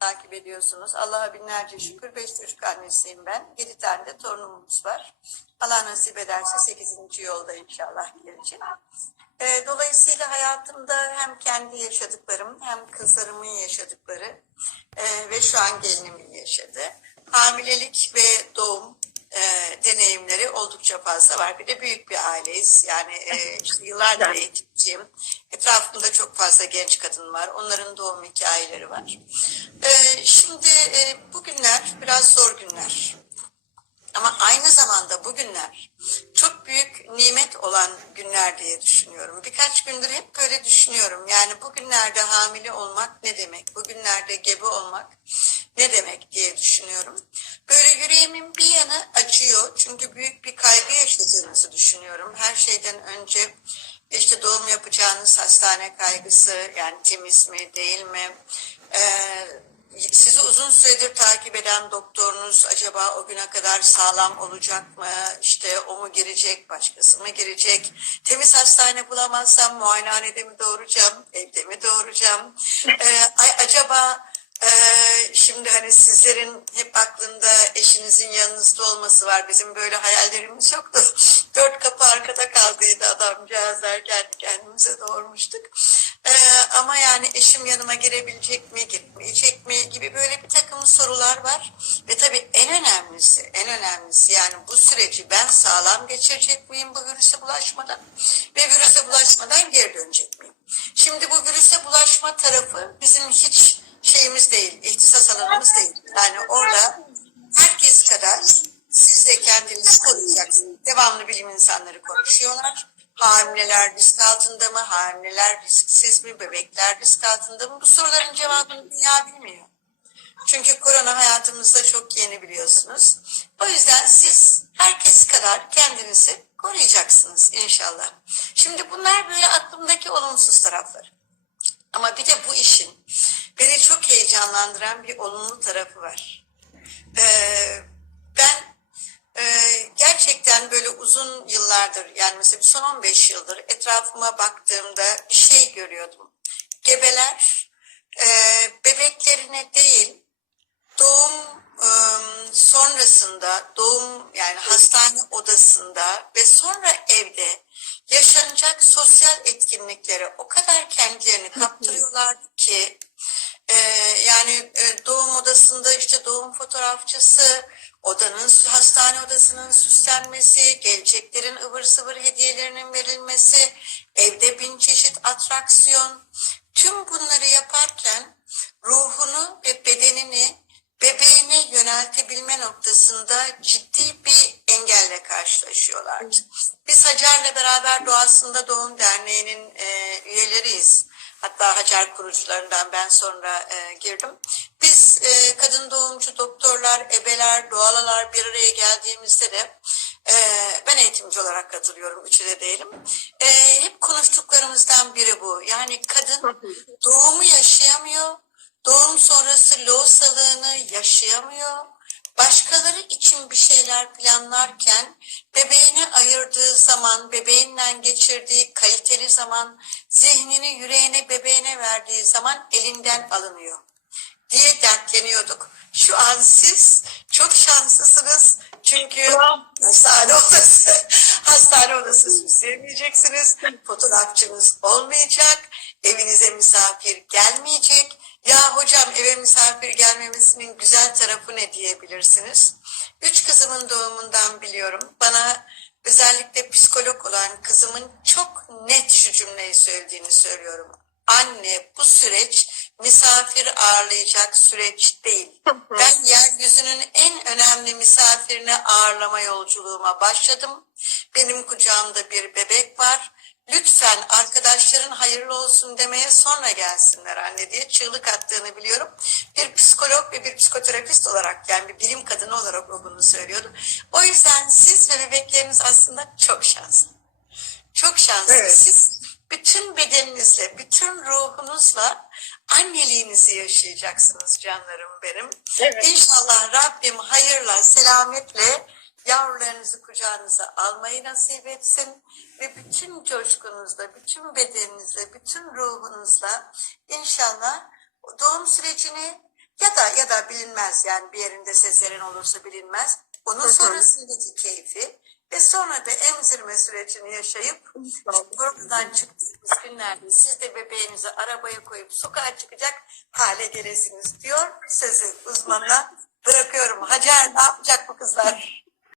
takip ediyorsunuz. Allah'a binlerce şükür. Beş çocuk annesiyim ben. Yedi tane de torunumuz var. Allah nasip ederse sekizinci yolda inşallah geleceğim. Ee, dolayısıyla hayatımda hem kendi yaşadıklarım hem kızlarımın yaşadıkları e, ve şu an gelinimin yaşadığı hamilelik ve doğum e, deneyimleri oldukça fazla var. Bir de büyük bir aileyiz. Yani e, işte yıllardır eğitimciyim. Etrafımda çok fazla genç kadın var. Onların doğum hikayeleri var. E, şimdi e, bugünler biraz zor günler. Ama aynı zamanda bugünler çok büyük nimet olan günler diye düşünüyorum. Birkaç gündür hep böyle düşünüyorum. Yani bugünlerde hamile olmak ne demek? Bugünlerde gebe olmak ne demek diye düşünüyorum. Böyle Çünkü büyük bir kaygı yaşadığınızı düşünüyorum. Her şeyden önce işte doğum yapacağınız hastane kaygısı yani temiz mi değil mi? Ee, sizi uzun süredir takip eden doktorunuz acaba o güne kadar sağlam olacak mı? İşte o mu girecek, başkası mı girecek? Temiz hastane bulamazsam muayenehanede mi doğuracağım, evde mi doğuracağım? Ee, acaba e, şimdi hani sizlerin hep aklında eşinizin yanınızda olması var. Bizim böyle hayallerimiz yoktu. Dört kapı arkada kaldıydı adamcağızlar kendi kendimize doğurmuştuk. Ee, ama yani eşim yanıma girebilecek mi, gitmeyecek mi gibi böyle bir takım sorular var. Ve tabii en önemlisi, en önemlisi yani bu süreci ben sağlam geçirecek miyim bu virüse bulaşmadan ve virüse bulaşmadan geri dönecek miyim? Şimdi bu virüse bulaşma tarafı bizim hiç şeyimiz değil, ihtisas alanımız değil. Yani orada herkes kadar siz de kendinizi koruyacaksınız. Devamlı bilim insanları konuşuyorlar. Hamileler risk altında mı? Hamileler risksiz mi? Bebekler risk altında mı? Bu soruların cevabını dünya bilmiyor. Çünkü korona hayatımızda çok yeni biliyorsunuz. O yüzden siz herkes kadar kendinizi koruyacaksınız inşallah. Şimdi bunlar böyle aklımdaki olumsuz taraflar. Ama bir de bu işin beni çok heyecanlandıran bir olumlu tarafı var. Ee, ben e, gerçekten böyle uzun yıllardır yani mesela son 15 yıldır etrafıma baktığımda bir şey görüyordum. Gebeler e, bebeklerine değil doğum e, sonrasında doğum yani hastane odasında ve sonra evde yaşanacak sosyal etkinliklere o kadar kendilerini kaptırıyorlardı ki e, yani e, doğum odasında işte doğum fotoğrafçısı odanın hastane odasının süslenmesi, geleceklerin ıvır zıvır hediyelerinin verilmesi, evde bin çeşit atraksiyon, tüm bunları yaparken ruhunu ve bedenini bebeğine yöneltebilme noktasında ciddi bir engelle karşılaşıyorlardı. Biz Hacer'le beraber Doğasında Doğum Derneği'nin e, üyeleriyiz. Hatta Hacer kurucularından ben sonra e, girdim. Biz e, kadın doğumcu doktorlar, ebeler, doğalalar bir araya geldiğimizde de e, ben eğitimci olarak katılıyorum, üçü de değilim. E, hep konuştuklarımızdan biri bu. Yani kadın doğumu yaşayamıyor, doğum sonrası lohusalığını yaşayamıyor. Başkaları için bir şeyler planlarken bebeğine ayırdığı zaman, bebeğinle geçirdiği kaliteli zaman, zihnini yüreğine bebeğine verdiği zaman elinden alınıyor diye dertleniyorduk. Şu an siz çok şanslısınız çünkü hastane odası, hastane odası süsleyemeyeceksiniz, fotoğrafçınız olmayacak, evinize misafir gelmeyecek. Ya hocam eve misafir gelmemesinin güzel tarafı ne diyebilirsiniz? Üç kızımın doğumundan biliyorum. Bana özellikle psikolog olan kızımın çok net şu cümleyi söylediğini söylüyorum. Anne bu süreç misafir ağırlayacak süreç değil. Ben yeryüzünün en önemli misafirini ağırlama yolculuğuma başladım. Benim kucağımda bir bebek var. Lütfen arkadaşların hayırlı olsun demeye sonra gelsinler anne diye çığlık attığını biliyorum. Psikolog ve bir psikoterapist olarak yani bir bilim kadını olarak o bunu söylüyordu. O yüzden siz ve bebekleriniz aslında çok şanslı. Çok şanslı. Evet. Siz bütün bedeninizle, bütün ruhunuzla anneliğinizi yaşayacaksınız canlarım benim. Evet. İnşallah Rabbim hayırla, selametle yavrularınızı kucağınıza almayı nasip etsin ve bütün coşkunuzla, bütün bedeninizle, bütün ruhunuzla inşallah doğum sürecini Ya da ya da bilinmez yani bir yerinde sezeren olursa bilinmez. Onun sonrasındaki keyfi ve sonra da emzirme sürecini yaşayıp buradan çıktığınız günlerde siz de bebeğinizi arabaya koyup sokağa çıkacak hale gelirsiniz diyor. Sözü uzmanına bırakıyorum. Hacer ne yapacak bu kızlar?